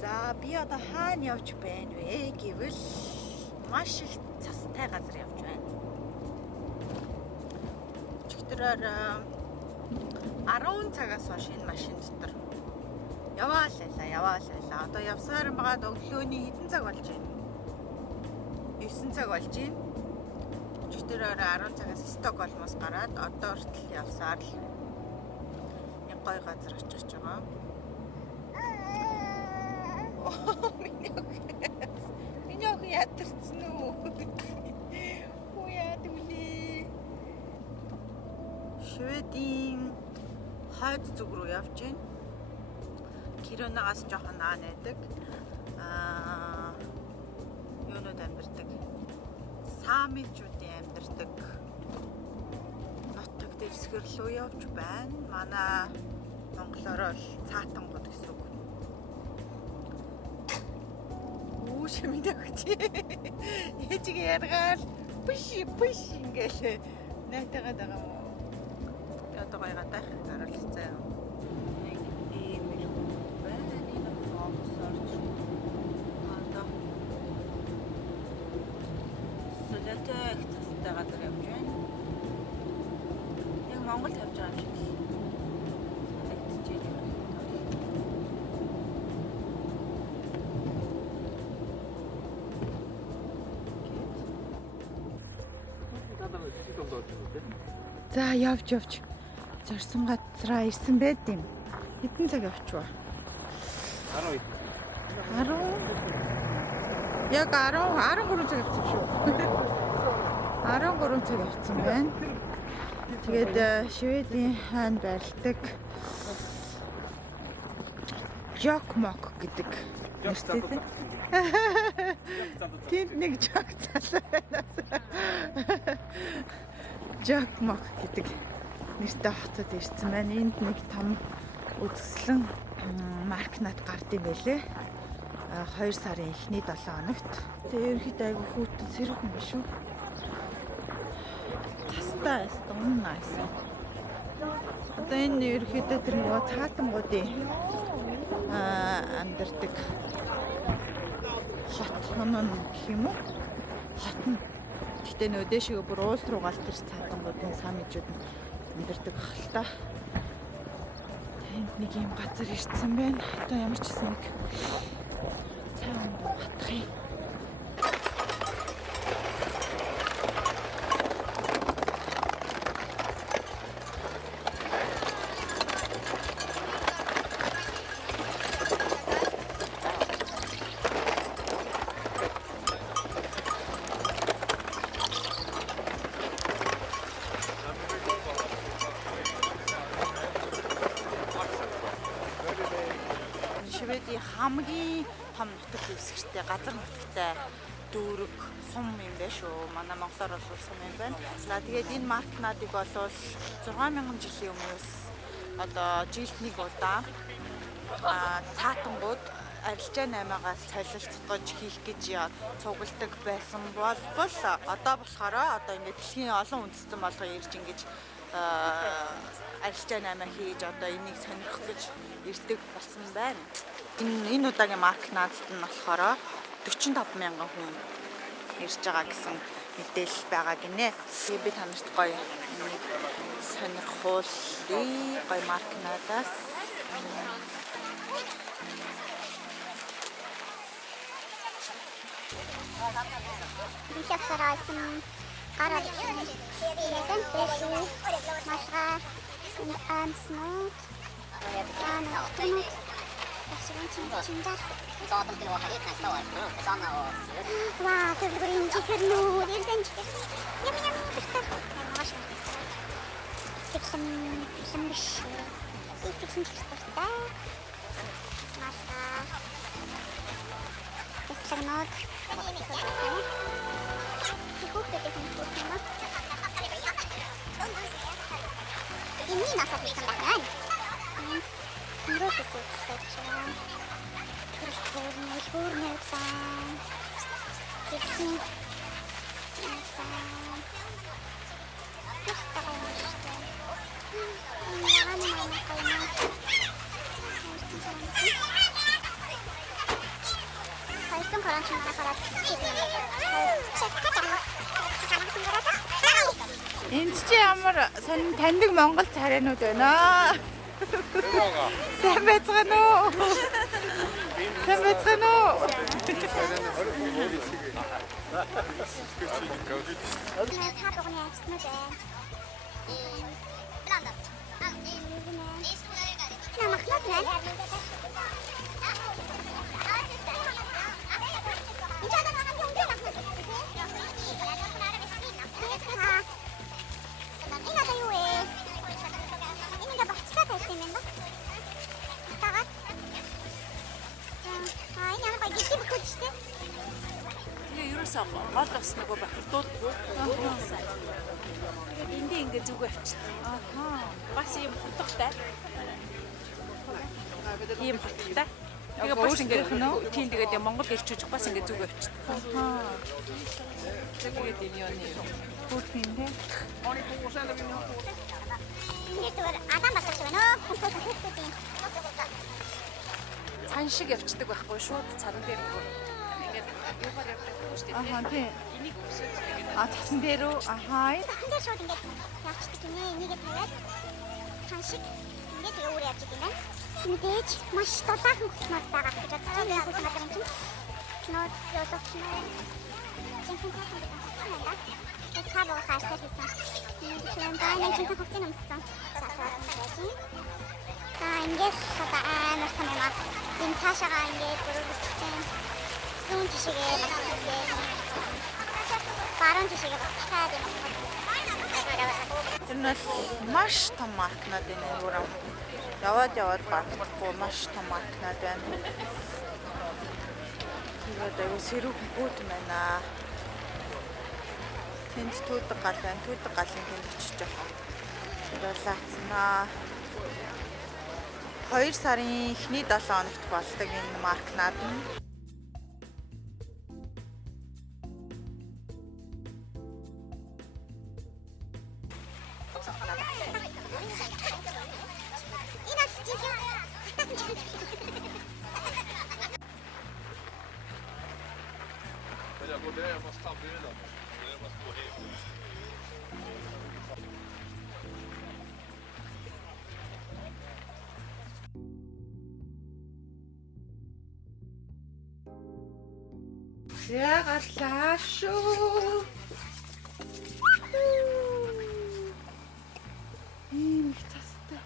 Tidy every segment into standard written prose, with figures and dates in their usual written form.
За би одоо хаана явж байна вэ гэвэл маш их цастай газар явж байна. Өчигдрээр 10 цагаас хойш энэ машин дотор яваал лайла. Одоо явсаар байгаад өглөөний хэдэн цаг болж байна? 9 цаг болж байна. Өчигдрээр 10 цагаас Стокгольмоос гараад одоо хүртэл явсаар л байна. Нэг гоё газар очиж байгаа. Миний ох ятарсан уу? Яад үлээ. Шведийн хойд зүг рүү явж байна. Киронагаас жоохон наан байдаг. Юунууд амьдардаг? Саамичуудын амьдардаг нутаг дэвсгэр рүү явж байна. Манай монголоор бол цаатангууд гэсэн үг. Шимэдэг чи ээжиг яргаал пиш ингээл найтагаад байгаа юм уу? Одоо гайгатай харуулцаа. Нэг ийм байна. Энэ фокусорч. Одоо сүлэтэ ихтэй гадар явж байна. Яг Монгол явж байгаа юм шиг. За явж зорсон газраа ирсэн байд юм. Хэдэн цаг явчихв? 10. Яг 13 цаг явсан шүү. 13 цаг явсан байна. Тэгээд Шведийн хаан байрладаг Jokkmokk гэдэг нэртэй. Тэнд нэг жок залуу байна. Jokkmokk гэдэг нэртэй хотод ирсэн байна. Энд нэг том үзэсгэлэн маркнад гардыг байлээ. 2 сарын эхний 7 хоногт. Тэгээ ерөөхдөө айгүй хүүтэн сэрүүхэн биш үү? Цастай стон найс. Одоо энэ ерөөхдөө тэр нөгөө цаатангуудын амьдардаг хот гэх юм уу? Хот нь гэтээ нөө дэшигээ бүр уул руу гал тэр цаатангуудын самижууд амьдардаг ахalta. Энд нэг юм газар ирсэн байна. Одоо ямар ч гэсэн нэг цаан батах юм. Шведийн хамгийн том нутаг дэвсгэртэй газар нутагтай дүүрэг сум юм байна шүү. Манай монголоор бол сум юм байна. За тэгээд энэ маркнадыг бол 6000 жилийн өмнөөс одоо жилд нэг удаа цаатангууд арилжаа 8-аас солилцож хийх гэж цугладаг байсан бол одоо болохоор одоо ингээд дэлхийн олон үндэстэн болгоо ирж ингэж арилжаа 8 хийж одоо энийг сонирхох гэж ирдэг болсон байна. Энэ удаагийн маркнадад нь болохоор 45,000 хүн ирж байгаа гэсэн мэдээлэл байгаа гинэ. Тэгээ би танарт гоё нэг сонирхуулъя. Гоё маркнадаас би хавсарсан гараад ирсэн. Нэгэн пэшүү машгаа амснууд 진짜 이거도 그거 하기 갔어. 와, 그린 치킨노 1cm. 냠냠 맛있다. 맛있다. 식삼 비시. 이 식삼 맛있다. 맛있다. 식삼넛. 이거 되게 괜찮아. 이미 나서 비싼다면. 이렇게 썼죠. Хөрнө таа. Тэгсэн. хорон ч манайхаараа хийдэг юм. Энд чи ямар сонин таньдаг монгол царайнууд байна аа? Сайн байцгаана уу? Сайн байцгаана уу? Ерөөсөө гол бас нөгөө бохирдууд. Тэгээд эндээ ингээ зүг авчихсан. Бас юм хутгатай. Ийм хутгатай. Тэгээ бас ингээ тийм тэгээд Монгол ирчүүж бас ингээ зүг авчихсан. Тэгээд энэ юу Бүр тийм те. Адам баталж байна уу? Хүмүүс хүүхдүүдийн цан шиг явцдаг байхгүй шууд цан дээр ингээд юугаар явдаг шүү дээ. Тийм. Энийг өсөж Цасан дээр үү? Энэ цахан дээр шууд ингээд явчихдаг юм ээ. Энийгээ тавиад цан шиг ингээд өөр явж идэв юм байна. Мэдээж маш дулаахан хөтмөд байгаа гэж бодож байна. Яг хөтмөд юм чинь. Нот явуулах юм. Жинхэнэ хатан байна. Цаабаа хааштай хийсэн. Тийм байна. Жинхэнэ хатан юмсан. Ингээд амар том юм аа. Энэ цаашаа ингээд бүрэлдэхүүн зүүн жишээгээ бас ингээд баруун жишээгээ бас таад юм. Тэр нь маш том маркнад энэ өөрөө яваад багтахгүй маш том маркнад байна. Тэгээд аюу сэрүүхэн бүүт юм байна. Тэнд түүдэг гал байна. Түүдэг галын тэнд очиж байгаа. Дулаацнаа. 2 сарын эхний 7 хоногт болдог энэ маркнад нь. Ягалаа шүү. Ийм их цастай.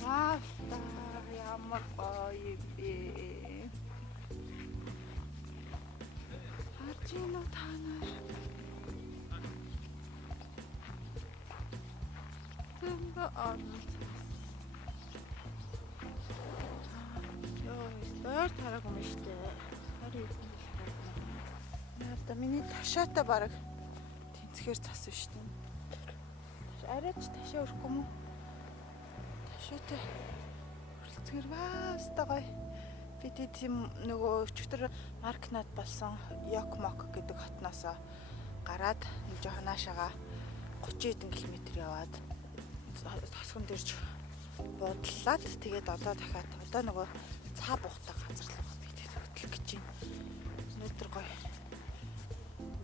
Вау, ямар гоё бэ. Харж ийн үү та нар? Зэмбэ онц. Өөр тараг юм шүү дээ. Харин яа миний ташаата бараг тэнцхээр цас биш тийм. Арайч ташаа өрөхгүй юм уу? Ташаатай хүрэлцгэр баастай гоё. Би тийм нөгөө өчигдөр маркнад болсон Йокмок гэдэг хотноос гараад жоохон наашаага 30 хэдэн км яваад тосгон дэрж бодлаад тэгээд одоо дахиад одоо нөгөө цаа буухтай газар л байгаа би хөтлөх гэж байна. Өнөөдөр гоё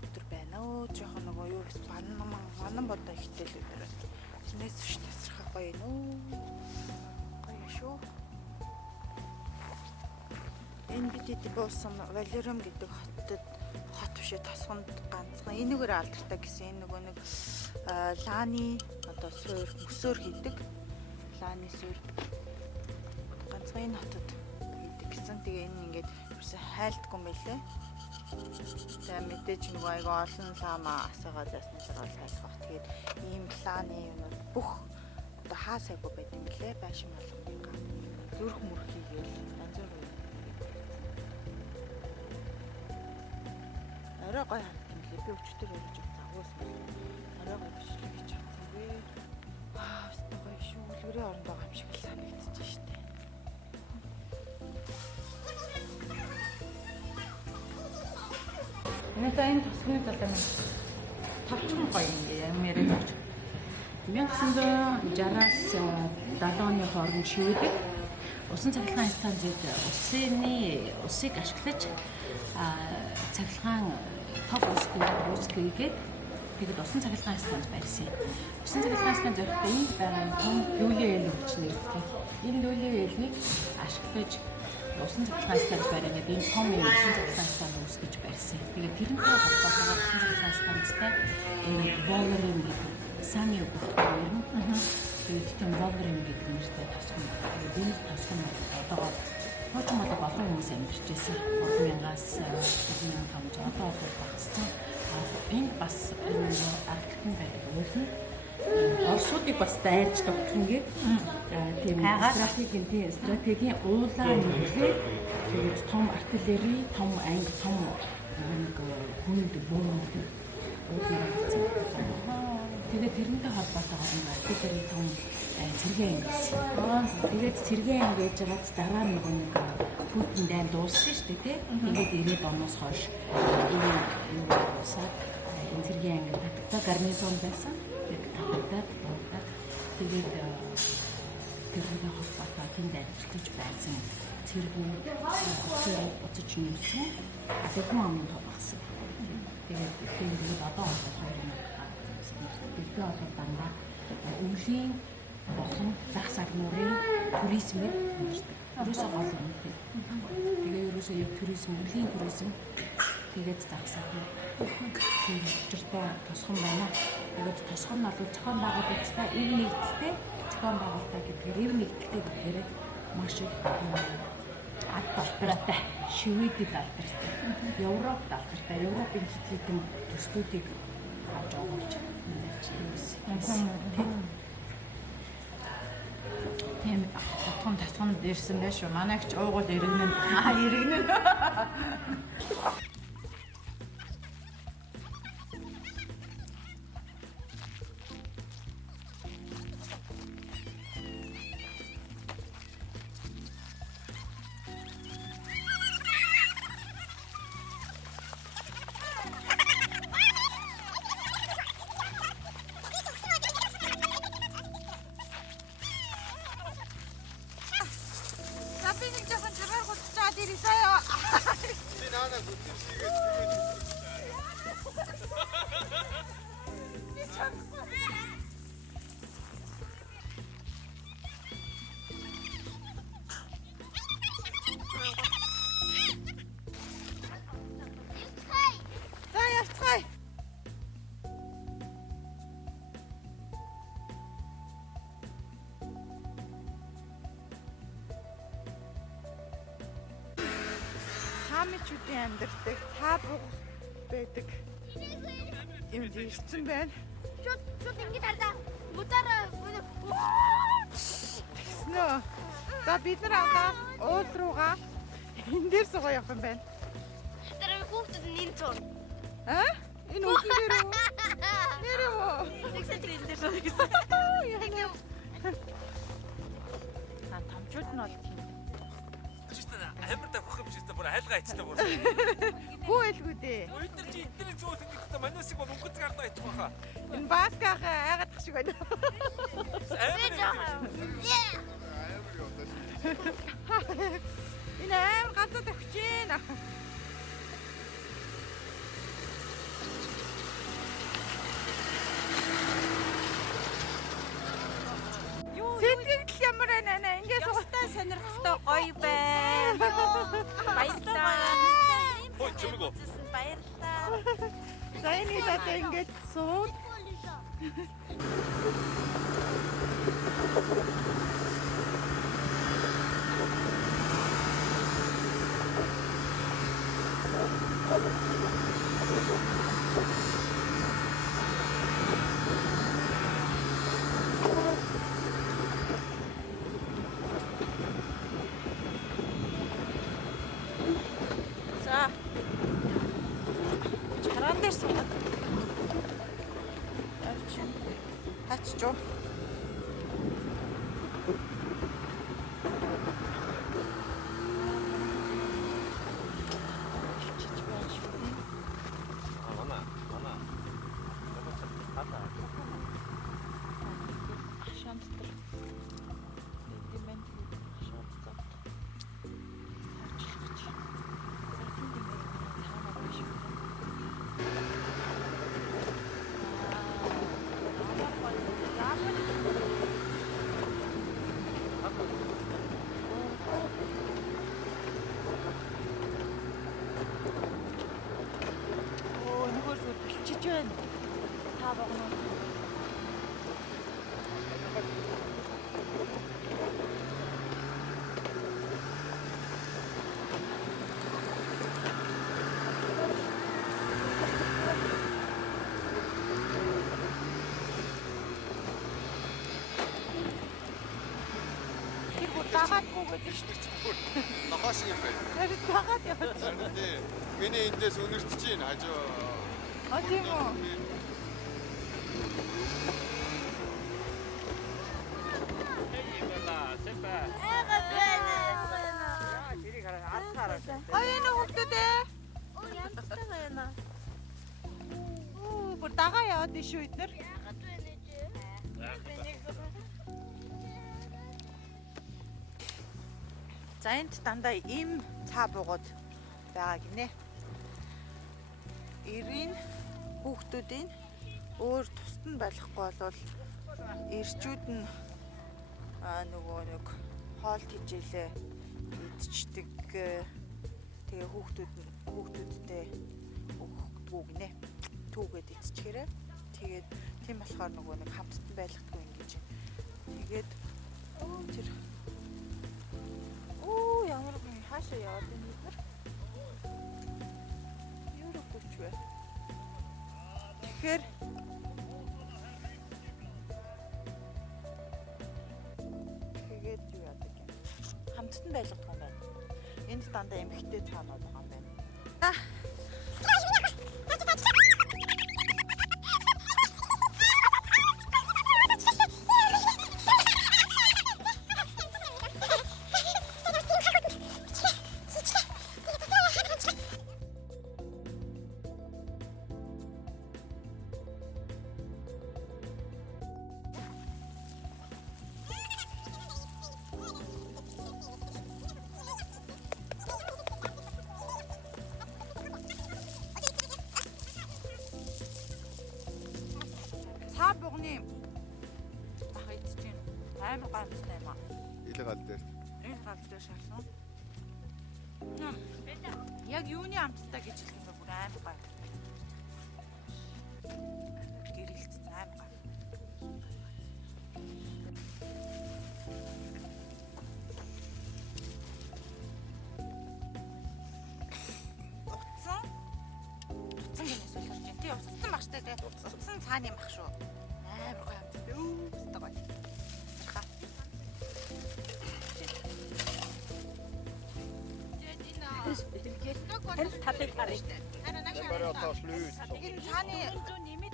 өдөр байна уу? Жоохон нөгөө юу банан бодоо ихтэл өдөр. Чинээс ч тасрах гоё нөө. Гоё шүү. Энэ бидэд буусан Валерум гэдэг хот бишээ тосгонд ганцхан энэгээр алдартай гэсэн энэ нөгөө нэг лааны одоо мөсөөр хийдэг. Лааны сүр ганцхан энэ хотод тэгээ энэ ингээд ерөөсө хайлтгүй юм байлээ. За мэдээж нөгөө айгаа олон лама асаагаад байснаар бол хайлах бах. Тэгээд ийм лааны юмуд бүх одоо хаасайгүй байт юм лээ. Байшин болгоныгаа зүрх мөрхийгээл янз бүр. Арай гоё харагдсан юм лээ. Би өчтөр өрөж загвуулсан. Арай гоё бичлэг хийж чадсан бэ. Өстой гоё шүү. Үлгэрийн оронд байгаа юм шиг л санагдчихэж штэ. Энэтэй энэ тосгоны талаар нь тавчхан гоё юм яриад. 1960-аас 70 оны хооронд шивэдэг. Усан цахилгаан станцид усыг ашиглаж цахилгаан топ усгээд тэгээд усан цахилгаан станц барьсан. Усан цахилгаан станц зөвхөн энд байгаа том люлийн эл гэж нэрлэдэг. Энэ люлийн элийг ашиглаж усан цахилгаан станц бариад энэ том усан цахилгаан станц үүсгэж барьсан. Тэгээд тэрнтэй холбоотойгоор усан цахилгаан станцтай энэ волерин гэдэг сами өгөх юм. Тэгээд тийм волерин гэдэг нэртэй тосгон. Тэгээд энэ тосгон одоогоор хожимод олон хүмүүс амьдарч байсан. 3000-аас 3500 одоо багассан. Энэ бас архитектурын байдаг үйл нь Оросуудыг бас дайрч тогтох ингээд тийм стратегийн уулаа нэрлээ. Тэгээд том артиллери, том анги, том нэг хүнд бомб тэгээд тэрнтэй холбоотойгоор нэг артиллери том цэргийн анги байсан. Тэгээд цэргийн анги гэж байгаад дараа нэг Путин дайн дууссан шүү дээ тийм. Ингээд 90-ад оноос хойш энэ цэргийн анги татдаг гарнизон байсан. Тэгээд тэрний холбоотой тэнд ажиллаж байсан цэргүүд буцаж нэмсэн. Тэгмээ амын тогтсон. Тэгээд одоо бид одоо дандаа өвлийн болон зах салмын туризмыг хөгжүүлдэг. Ерөөсөө гол юм. Тэгээ ерөөсөө яг туризм, өвлийн туризм тэгээд зах салмын хөгжөлтэй тосгон байна. Тэгээд тосгон нь бол зохион байгуулалттай эв нэгдэлтэй зохион байгуулалт гэдгээр эв нэгдэлтэй гэхээр маш их ад албартай, Шведэд албартай, Европт албартай, Европын хэд хэдэн төслүүдийг авч явуулж байна. Тийм тотхон тасгонд ирсэн байх шүү. Манайч уугуул иргэнэн. Иргэнэн. Хамичүүдийн амьдардаг таабуг байдаг юм ирсэн байна. Шууд ингэж хараа. Мутараа Тэгснөө. За бид нар одоо уул руугаа энэ дээр суугаа явах юм байна. Тэр хүүхдүүд нь зур. Энэ өвлөн дээр үү? Нэр үү? Тэгсэн энэ дээр суух гэсэн. Томчууд нь бол тийм. Амар давах юм шиг бүр хайлгаа ичтэй бүр. Хүү элгүү дээ. Бид нар чи эдгээр зүүл ингэхдээ манайсыг бол өнгөц гардаа ичих баха. Энэ басках айгаадах шиг байна. Энэ амар ганцаа тавьж гин. Сэтгэл ямар байна ингээд Ястай сонирхолтой гоё байна. Баярлалаа. Ой чимээгөө. Баярлалаа. За энэ одоо ингээд сууд. Чаран дээр суудаг. Хачжоо. дагаадгүй гэдэг шүү дээ. Нохоо шиг юм байна. Тэр дагаад яваад. Харин тий. Миний эндээс өнөртөж чинь хажуу. А тийм үү. Аяна хүүхдүүд ээ. янзтайгаа яана. Бүр дагаа яваад иш үү эднэр. За энд дандаа им цаа буугаад байгаа гинэ. Эрийн хүүхдүүдийн өөр тусад нь байхгүй болвол эрчүүд нь нөгөө нэг хоол тижээлээ идчихдэг. Тэгээ хүүхдүүдтэй өгөхдгүү гинэ. Түүгээд идчихээрээ. Тэгээд тийм болохоор нөгөө нэг хамтдан байлгадгүй ингэж. Тэгээд тэр ямар гоо хаашаа яваад байна бид нар? Юу өгч вэ? Тэгэхээр тэгээд юу яадаг юм? Хамтдан байлгадгүй юм байна. Энд дандаа эмхтэй цаанууд байгаа юм байна. Цаа бугны ах идэж байна. Амар гомдтой юм аа. Илэг гал дээр. Энэ гал дээр шалсан. Яг юуны амттай гэж хэлэх юм бэ? Бүр амар гой. Гэрэлт амар гой. Утсан гинэс үлэрч байна. Тий, утсан баг штэ тий. Утсан цааны юм баг шүү. Амар гой амт. Юу өстой гой. Харахаа. Талыг харъя. Энэ цааны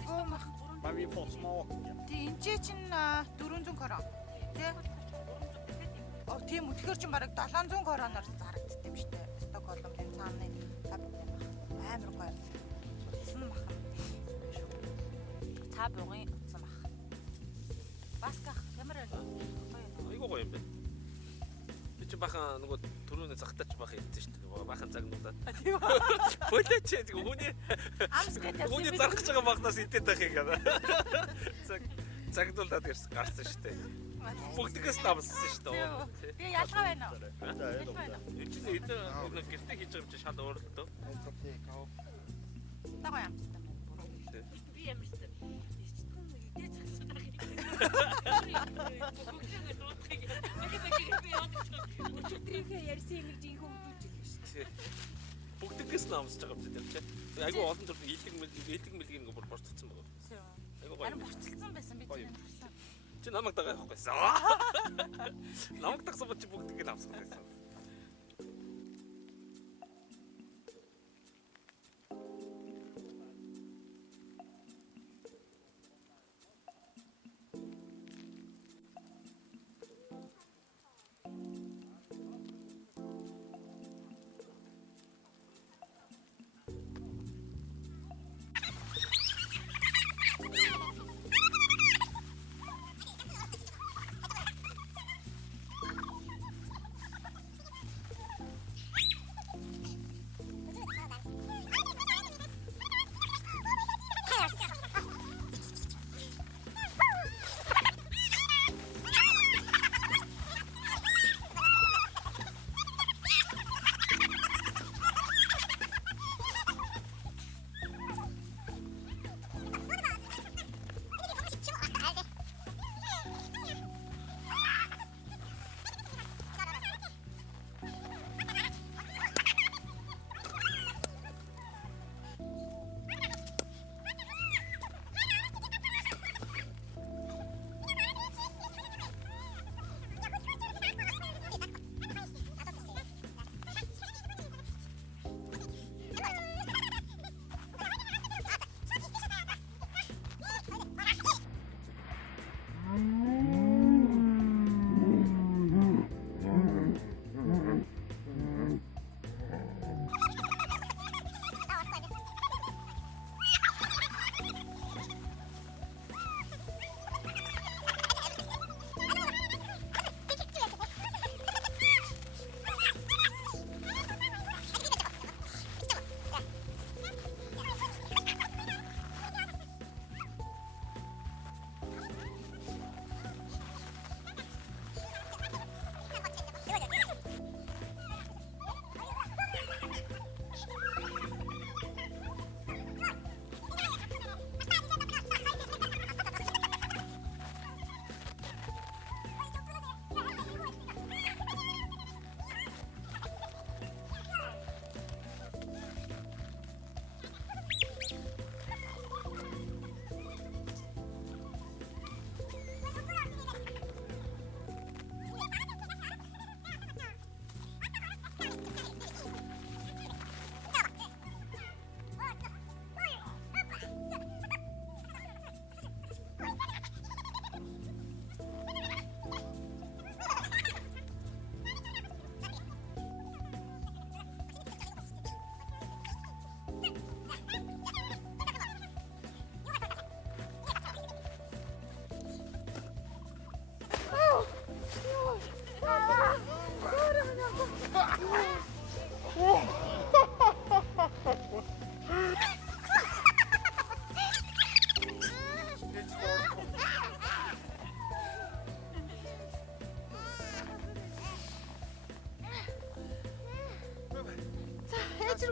гоомах. Men vi får smaka. Тий, энэ чинь 400 крон. Тий. Тийм үтгэр чинь бараг 700 кроноор зарагддаг юм штэ. Стокгольм энэ цааны цаа бугны мах. Амар гоё. Утсан мах. Цаа бугын утсан мах. Басках ямар байна? Айгуу гоё юм байна. Би чи бахан нөгөө түрүүний цагтаач бахан идсэн шүү дээ. Бахан загнуулаад. Тийм үү? Болооч яг хүний Амс гэдэг хүний зарах гэж байгаа бахнаас идээд байхыг яа. Загнуулаад гарсан шүү дээ. Бүгдгээс намссан шүү дээ. Би ялгаа байна уу? Энэ чинь эдгээр гэртээ хийж байгаа юм чи шал өөр л дөө. Тагоо юм. Би ямар ч тийм. Идэж захсан байх юм. Бүгдээ дуутахыг. Би яадаг ч юм. Өчигдрийнхээ ярьсан юм жин хүмүүж байгаа шүү. Бүгдгээс намсаж байгаа юм чи тийм чи. Айгуу олон төр илэг мэлгийн нэг бүр борцсон байгаа. Айгуу гоё. Харин бурцалсан байсан би тийм харсан. Чи намайг дагаа явахгүйсэн. Намайг тагсан бод чи бүгдийг намсах гэсэн.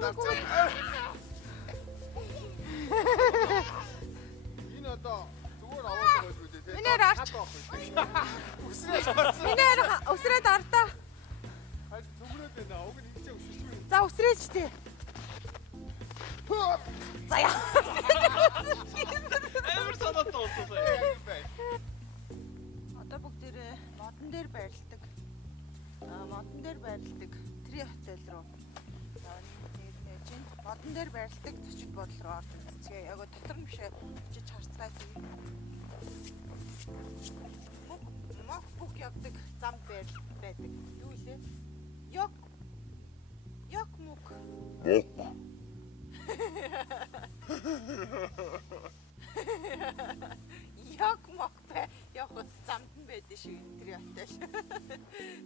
дарцгаа. Энэ одоо зүгээр аваад байгаа шүү дээ. Минээр арч. Үсрээд орсон. Минээр өсрээд ардаа. Харин цөмрөөд байна. Уг нь хийж өсөж. За өсрөөч тээ. За яа. Амар санаатай болсон сая. Одоо бүгдээрээ модон дээр байрладаг. Модон дээр байрладаг Три хотел руу. Нээж ин модон дээр байрладаг зочид бодол руу орж үзье. Яг дотор нь бишээ очиж харцгаа тийм. Мох бүх явдаг зам байдаг. Юу лээ? Ёк мук. Яг мок бай. Яг хот замд нь байдаг шиг Три хотел.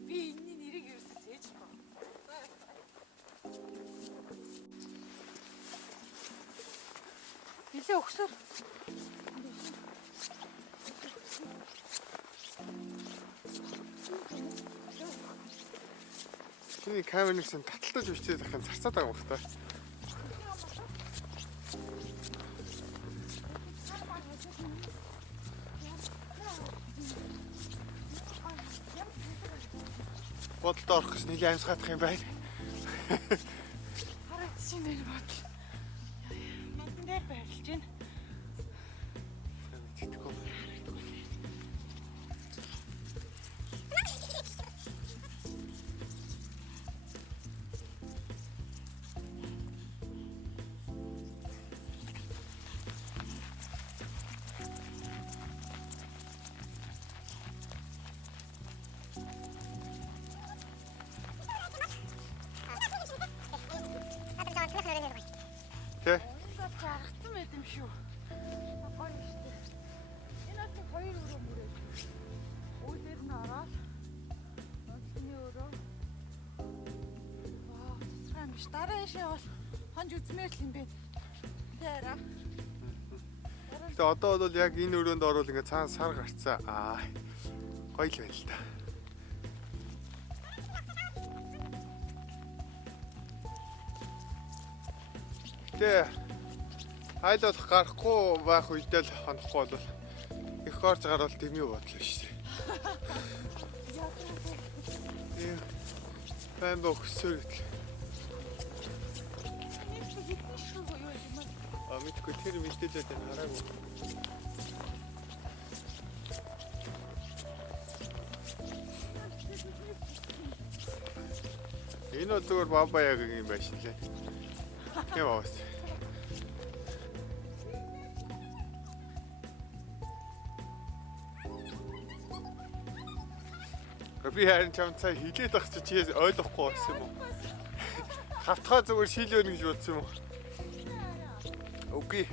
Би энэний нэрийг ерөөсөө зээж байгаа. Нилээ өгсөр. Чиний камерыг сан таталтаж бичээд захын зарцаад байгаа юм байна. Бодолд орох гэж нэг амьсгаадах юм байна. Хараач чинь нэр бодол. Модон дээр байрлаж байна. Тэтгэв. Тэ. Ингээд жаргацсан байт юм шүү. Гоё штэ. Энэ бас хоёр өрөө мөрөө. Үүдээр нь ороод өдөрний өрөө. Вау, цэцраа юм биш. Дараа яшээ бол хонж үзмээр л юм бэ. Тэраа. Тэгээ одоо бол яг энэ өрөөнд орвол ингээ цаана сар гарцаа. Гоё л байна л та. Тэгээ хайлт гарахгүй байх үедээ л хонохгүй бол их орж гарвал дэмий бодлоо шүү дээ. Тийм. Байн бохсоор итэл. Мэдгүй тэр мэдээлээд байна хараагүй. Энэ бол зүгээр баба яг юм байна шин лээ. Яа бас. Би харин чам цаа хилээд ах чи чиээс ойлгохгүй байсан юм уу? Хавтгаа зүгээр шилөөнө гэж бодсон юм уу? Үгүй.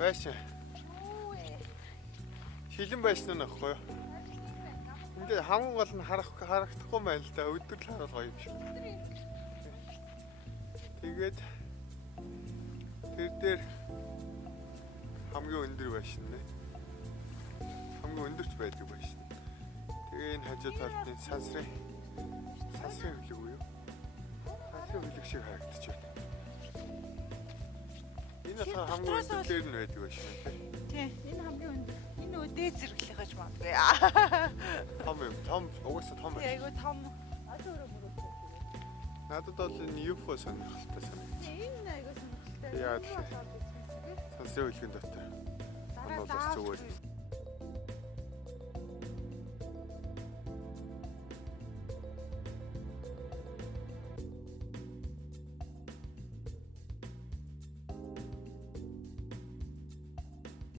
Бааш. Шилэн байсан нь ахгүй юу? Энд хамгийн гол нь харагдахгүй байна л да. Өдөр л хараад гоё юм шиг. Тэгээд тэр дээр хамгийн өндөр байшин нэ. Хамгийн өндөрч байдаг байшин. Тэгээ энэ хажуу талд нь сансрын хөлөг үү юу? Сансрын хөлөг шиг харагдаж байна. Энэ болохоор хамгийн өндөр дээр нь байдаг байшин тийм. Энэ хамгийн өндөр. Энэ өдөө зэрэглэх гэж магадгүй. Том угаасаа том байна. Айгу том. Одоо өрөө мөрөө. Надад бол энэ UFO сонирхолтой санагдав. Энэ айгу сонирхолтой. Яа. Сансрын хөлөгийн дотор. Дараа Бол зүгээр.